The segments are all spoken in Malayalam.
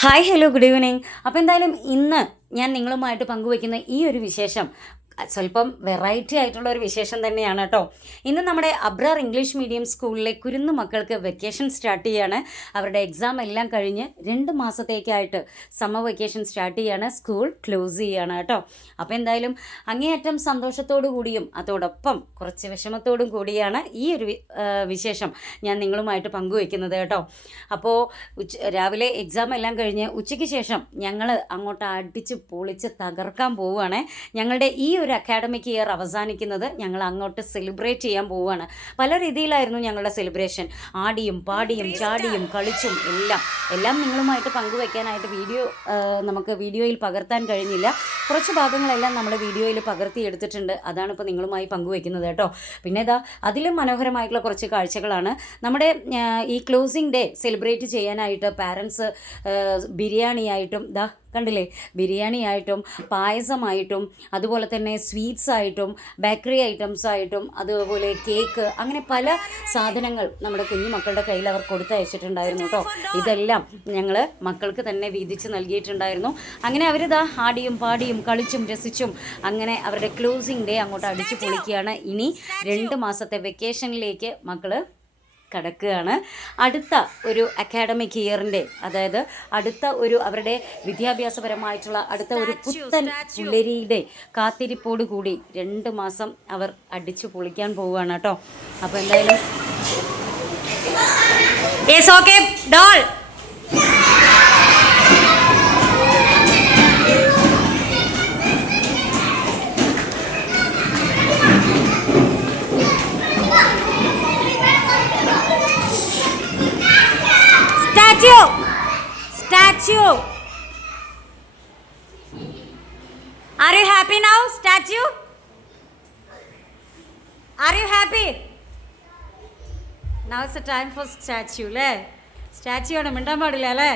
Hi hello good evening. അപ്പോൾ എന്തായാലും ഇന്ന് ഞാൻ നിങ്ങളുമായിട്ട് പങ്കുവയ്ക്കുന്ന ഈ ഒരു വിശേഷം സ്വല്പം വെറൈറ്റി ആയിട്ടുള്ള ഒരു വിശേഷം തന്നെയാണ് കേട്ടോ. ഇന്ന് നമ്മുടെ അബ്രാർ ഇംഗ്ലീഷ് മീഡിയം സ്കൂളിലെ കുരുന്നു മക്കൾക്ക് വെക്കേഷൻ സ്റ്റാർട്ട് ചെയ്യാണ്. അവരുടെ എക്സാം എല്ലാം കഴിഞ്ഞ് 2 മാസത്തേക്കായിട്ട് സമ്മർ വെക്കേഷൻ സ്റ്റാർട്ട് ചെയ്യാണ്. സ്കൂൾ ക്ലോസ് ചെയ്യാണ് കേട്ടോ. അപ്പോൾ എന്തായാലും അങ്ങേയറ്റം സന്തോഷത്തോടു കൂടിയും അതോടൊപ്പം കുറച്ച് വിഷമത്തോടും കൂടിയാണ് ഈ ഒരു വിശേഷം ഞാൻ നിങ്ങളുമായിട്ട് പങ്കുവയ്ക്കുന്നത് കേട്ടോ. അപ്പോൾ രാവിലെ എക്സാം എല്ലാം കഴിഞ്ഞ് ഉച്ചയ്ക്ക് ശേഷം ഞങ്ങൾ അങ്ങോട്ട് അടിച്ച് പൊളിച്ച് തകർക്കാൻ പോവുകയാണ്. ഞങ്ങളുടെ ഈ ഒരു അക്കാഡമിക് ഇയർ അവസാനിക്കുന്നത് ഞങ്ങൾ അങ്ങോട്ട് സെലിബ്രേറ്റ് ചെയ്യാൻ പോവുകയാണ്. പല രീതിയിലായിരുന്നു ഞങ്ങളുടെ സെലിബ്രേഷൻ. ആടിയും പാടിയും ചാടിയും കളിച്ചും എല്ലാം നിങ്ങളുമായിട്ട് പങ്കുവെക്കാനായിട്ട് നമുക്ക് വീഡിയോയിൽ പകർത്താൻ കഴിഞ്ഞില്ല. കുറച്ച് ഭാഗങ്ങളെല്ലാം നമ്മൾ വീഡിയോയിൽ പകർത്തിയെടുത്തിട്ടുണ്ട്. അതാണ് ഇപ്പോൾ നിങ്ങളുമായി പങ്കുവെക്കുന്നത് കേട്ടോ. പിന്നെ അതിലും മനോഹരമായിട്ടുള്ള കുറച്ച് കാഴ്ചകളാണ്. നമ്മുടെ ഈ ക്ലോസിംഗ് ഡേ സെലിബ്രേറ്റ് ചെയ്യാനായിട്ട് പാരൻസ് ബിരിയാണിയായിട്ടും കണ്ടില്ലേ, ബിരിയാണി ആയിട്ടും പായസമായിട്ടും അതുപോലെ തന്നെ സ്വീറ്റ്സ് ആയിട്ടും ബേക്കറി ഐറ്റംസ് ആയിട്ടും അതുപോലെ കേക്ക്, അങ്ങനെ പല സാധനങ്ങൾ നമ്മുടെ കുഞ്ഞു മക്കളുടെ കയ്യിൽ അവർ കൊടുത്തയച്ചിട്ടുണ്ടായിരുന്നു കേട്ടോ. ഇതെല്ലാം ഞങ്ങൾ മക്കൾക്ക് തന്നെ വീതിച്ച് നൽകിയിട്ടുണ്ടായിരുന്നു. അങ്ങനെ അവരിതാ ആടിയും പാടിയും കളിച്ചും രസിച്ചും അങ്ങനെ അവരുടെ ക്ലോസിംഗ് ഡേ അങ്ങോട്ട് അടിച്ചു പൊളിക്കുകയാണ്. ഇനി 2 മാസത്തെ വെക്കേഷനിലേക്ക് മക്കൾ കടക്കുകയാണ്. അടുത്ത ഒരു അക്കാഡമിക് ഇയറിൻ്റെ, അതായത് അടുത്ത ഒരു അവരുടെ വിദ്യാഭ്യാസപരമായിട്ടുള്ള അടുത്ത ഒരു പുത്തൻ പുലരിയുടെ കാത്തിരിപ്പോട് കൂടി 2 മാസം അവർ അടിച്ചു പൊളിക്കാൻ പോവുകയാണ് കേട്ടോ. അപ്പോൾ എന്തായാലും Statue. Are you happy now, statue? Are you happy? Now it's the time for statue, le. Statue ആണ്, മിണ്ടാൻ പാടില്ല അല്ലേ?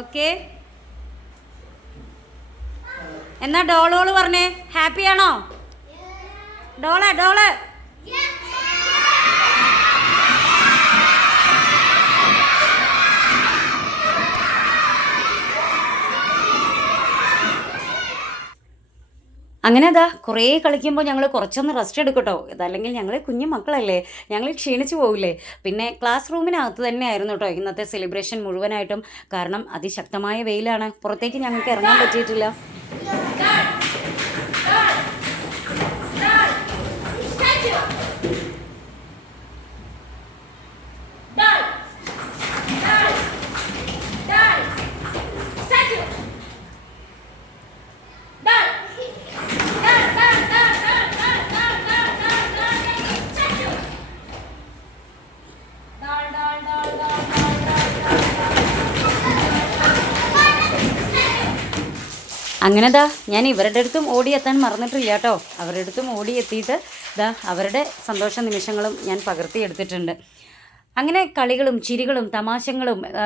ഓക്കെ. എന്നാ ഡോളോള് പറഞ്ഞേ, ഹാപ്പി ആണോ? ഡോള് അങ്ങനെ കുറേ കളിക്കുമ്പോൾ ഞങ്ങൾ കുറച്ചൊന്ന് റെസ്റ്റ് എടുക്കട്ടോ. ഇതല്ലെങ്കിൽ ഞങ്ങൾ കുഞ്ഞു മക്കളല്ലേ, ഞങ്ങൾ ക്ഷീണിച്ചു പോകില്ലേ. പിന്നെ ക്ലാസ് റൂമിനകത്ത് തന്നെയായിരുന്നു കേട്ടോ ഇന്നത്തെ സെലിബ്രേഷൻ മുഴുവനായിട്ടും. കാരണം അതിശക്തമായ വെയിലാണ്, പുറത്തേക്ക് ഞങ്ങൾക്ക് ഇറങ്ങാൻ പറ്റിയിട്ടില്ല. അങ്ങനെ ഞാൻ ഇവരുടെ അടുത്തും ഓടിയെത്താൻ മറന്നിട്ടില്ല കേട്ടോ. അവരുടെ അടുത്തും ഓടിയെത്തിയിട്ട് അവരുടെ സന്തോഷ നിമിഷങ്ങളും ഞാൻ പകർത്തിയെടുത്തിട്ടുണ്ട്. അങ്ങനെ കളികളും ചിരികളും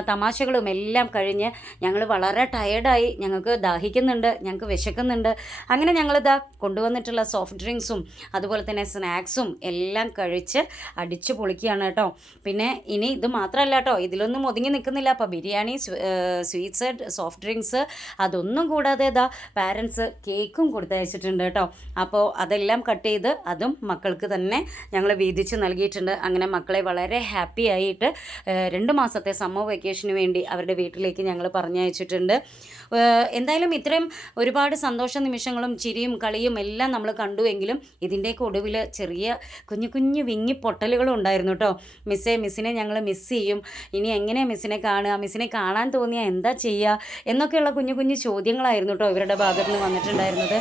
തമാശകളും എല്ലാം കഴിഞ്ഞ് ഞങ്ങൾ വളരെ ടയേർഡായി. ഞങ്ങൾക്ക് ദാഹിക്കുന്നുണ്ട്, ഞങ്ങൾക്ക് വിശക്കുന്നുണ്ട്. അങ്ങനെ ഞങ്ങൾ കൊണ്ടുവന്നിട്ടുള്ള സോഫ്റ്റ് ഡ്രിങ്ക്സും അതുപോലെ തന്നെ സ്നാക്സും എല്ലാം കഴിച്ച് അടിച്ചു പൊളിക്കുകയാണ് കേട്ടോ. പിന്നെ ഇനി ഇത് മാത്രമല്ല കേട്ടോ, ഇതിലൊന്നും ഒതുങ്ങി നിൽക്കുന്നില്ല. അപ്പോൾ ബിരിയാണി, സ്വീറ്റ്സ്, സോഫ്റ്റ് ഡ്രിങ്ക്സ്, അതൊന്നും കൂടാതെ പാരൻസ് കേക്കും കൊടുത്തയച്ചിട്ടുണ്ട് കേട്ടോ. അപ്പോൾ അതെല്ലാം കട്ട് ചെയ്ത് അതും മക്കൾക്ക് തന്നെ ഞങ്ങൾ വീതിച്ച് നൽകിയിട്ടുണ്ട്. അങ്ങനെ മക്കളെ വളരെ ഹാപ്പി ആയിട്ട് 2 മാസത്തെ സമ്മർ വെക്കേഷന് വേണ്ടി അവരുടെ വീട്ടിലേക്ക് ഞങ്ങൾ പറഞ്ഞയച്ചിട്ടുണ്ട്. എന്തായാലും ഇത്രയും ഒരുപാട് സന്തോഷ നിമിഷങ്ങളും ചിരിയും കളിയും എല്ലാം നമ്മൾ കണ്ടുവെങ്കിലും ഇതിൻ്റെയൊക്കെ ഒടുവിൽ ചെറിയ കുഞ്ഞു വിങ്ങി പൊട്ടലുകളും ഉണ്ടായിരുന്നു കേട്ടോ. മിസ്സിനെ ഞങ്ങൾ മിസ് ചെയ്യും, ഇനി എങ്ങനെയാണ് മിസ്സിനെ കാണുക, മിസ്സിനെ കാണാൻ തോന്നിയാൽ എന്താ ചെയ്യുക എന്നൊക്കെയുള്ള കുഞ്ഞു ചോദ്യങ്ങളായിരുന്നു കേട്ടോ ഇവരുടെ ഭാഗത്ത് നിന്ന് വന്നിട്ടുണ്ടായിരുന്നത്.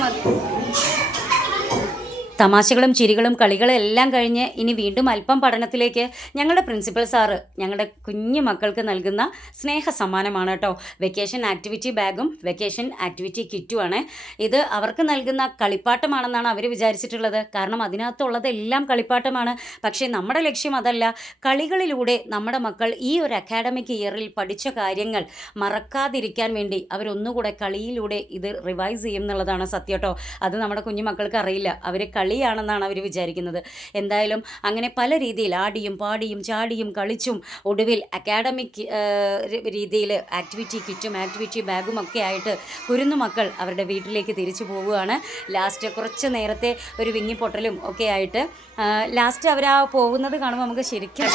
മതി. തമാശകളും ചിരികളും കളികളും എല്ലാം കഴിഞ്ഞ് ഇനി വീണ്ടും അല്പം പഠനത്തിലേക്ക് ഞങ്ങളുടെ പ്രിൻസിപ്പൽ സാറ് ഞങ്ങളുടെ കുഞ്ഞു മക്കൾക്ക് നൽകുന്ന സ്നേഹ സമ്മാനമാണ് കേട്ടോ. വെക്കേഷൻ ആക്ടിവിറ്റി ബാഗും വെക്കേഷൻ ആക്ടിവിറ്റി കിറ്റുമാണ്. ഇത് അവർക്ക് നൽകുന്ന കളിപ്പാട്ടമാണെന്നാണ് അവർ വിചാരിച്ചിട്ടുള്ളത്. കാരണം അതിനകത്തുള്ളതെല്ലാം കളിപ്പാട്ടമാണ്. പക്ഷേ നമ്മുടെ ലക്ഷ്യം അതല്ല. കളികളിലൂടെ നമ്മുടെ മക്കൾ ഈ ഒരു അക്കാഡമിക് ഇയറിൽ പഠിച്ച കാര്യങ്ങൾ മറക്കാതിരിക്കാൻ വേണ്ടി അവരൊന്നുകൂടെ കളിയിലൂടെ ഇത് റിവൈസ് ചെയ്യും എന്നുള്ളതാണ് സത്യം കേട്ടോ. അത് നമ്മുടെ കുഞ്ഞു മക്കൾക്ക് അറിയില്ല. അവർ കളിയാണെന്നാണ് അവർ വിചാരിക്കുന്നത്. എന്തായാലും അങ്ങനെ പല രീതിയിൽ ആടിയും പാടിയും ചാടിയും കളിച്ചും ഒടുവിൽ അക്കാഡമിക് രീതിയിൽ ആക്ടിവിറ്റി കിറ്റും ആക്ടിവിറ്റി ബാഗും ഒക്കെ ആയിട്ട് കുരുന്നു മക്കൾ അവരുടെ വീട്ടിലേക്ക് തിരിച്ചു പോവുകയാണ്. ലാസ്റ്റ് കുറച്ച് നേരത്തെ ഒരു വിങ്ങിപ്പൊട്ടലും ഒക്കെ ആയിട്ട് ലാസ്റ്റ് അവർ ആ പോകുന്നത് കാണുമ്പോൾ നമുക്ക് ശരിക്കും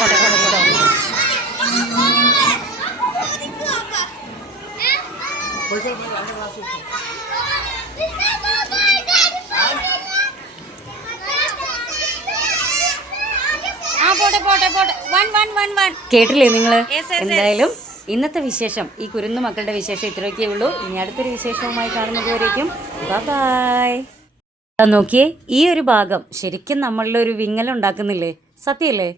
കേട്ടില്ലേ നിങ്ങൾ? എന്തായാലും ഇന്നത്തെ വിശേഷം, ഈ കുരുന്നു മക്കളുടെ വിശേഷം ഇത്രയൊക്കെ ഉള്ളൂ. ഇനി അടുത്തൊരു വിശേഷവുമായി കാണുന്നതുവരേക്കും ബൈ. നോക്കിയേ, ഈ ഒരു ഭാഗം ശരിക്കും നമ്മളിലൊരു വിങ്ങലുണ്ടാക്കുന്നില്ലേ? സത്യമല്ലേ?